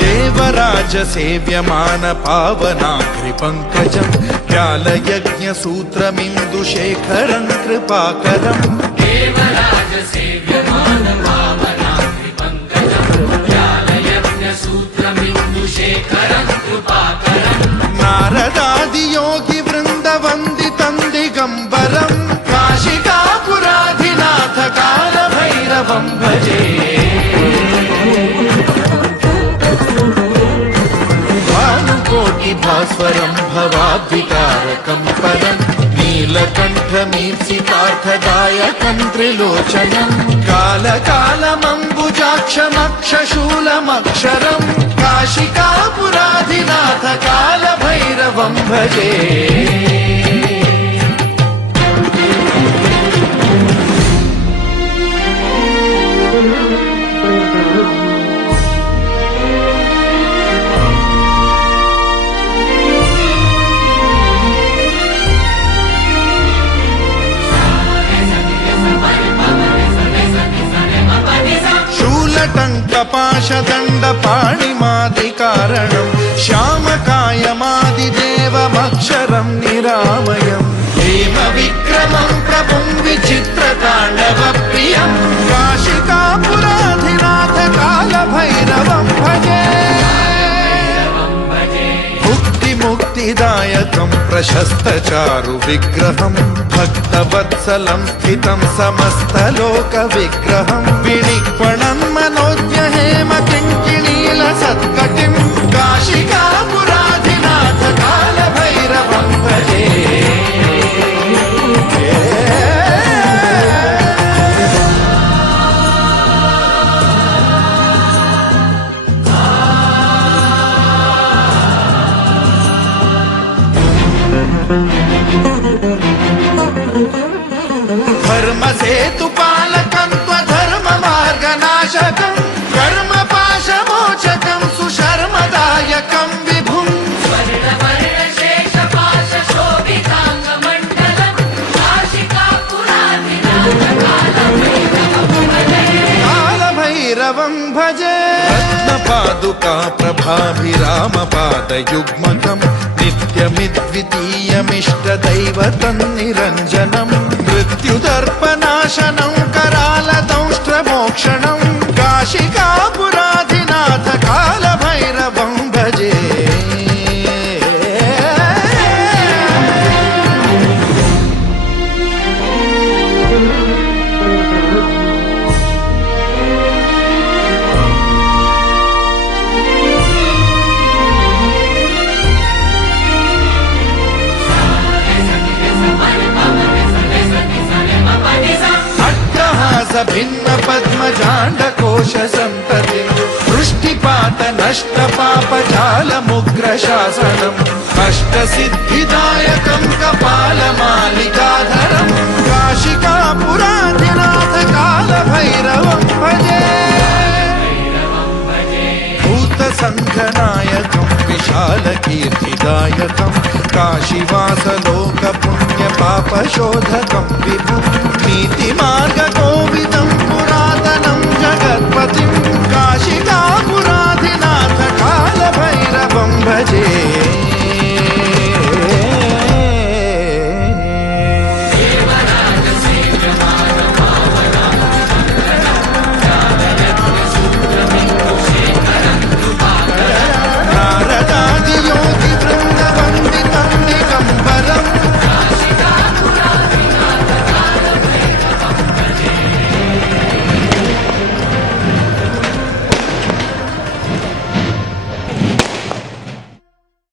देवराज सेव्यमान पावनाग्रि पंकजं व्यालयज्ञ सूत्रमिन्दुशेखरं कृपाकरं देवराज सेव्यमान पावनाग्रि पंकजं व्यालयज्ञ सूत्रमिन्दुशेखरं कृपाकरं नारदादि योगी वृंद वंदितं दिगंबरं काशिकापुराधिनाथ काल भैरवं भजे भास्वरं भवाब्धितारकं परं नीलकण्ठमीप्सितार्थदायकं त्रिलोचनं कालकालमम्बुजाक्षमक्षशूलमक्षरं काशिकापुराधिनाथ कालभैरवं भजे टङ्कपाशदण्डपाणिमादिकारणं श्यामकायमादिदेवमक्षरं निरामयं हेमविक्रमं प्रभुं विचित्रताण्डवप्रियं काशिकापुराधिनाथ कालभैरवं भजे मुक्तिदायकं प्रशस्तचारु विग्रहं भक्तवत्सलं स्थितं समस्तलोकविग्रहं विनिक्वणं मनोज्ञहेम किङ्किणीलसत्कटिं काशिकापुराधिनाथ कालभैरवं भजे धर्मसेतुपालकं त्वधर्ममार्गनाशकं कर्मपाशमोचकं सुशर्मदायकं विभुं स्वर्णवर्णशेषपाशशोभिताङ्गमण्डलं काशिकापुराधिनाथ कालभैरवं भजे रत्नपादुका प्रभाभिरामपादयुग्मकं नित्यमिद्वितीयमिष्टदैवतं निरञ्जनं मृत्युदर्पनाशनं करालदंष्ट्रमोक्षणं काशिकापुराधिनाथ कालभैरवं भजे भिन्न पद्मजाण्डकोश सन्ततिं वृष्टिपात नष्ट पापजालमुग्रशासनम् अष्टसिद्धिदायकं कपालमालिकाधरं काशिकापुराधिनाथ कालभैरवं भजे भूतसङ्घनायकं विशालकीर्तिदायकं काशीवासलोकपुण्यपापशोधकं विभुं नीतिमार्गको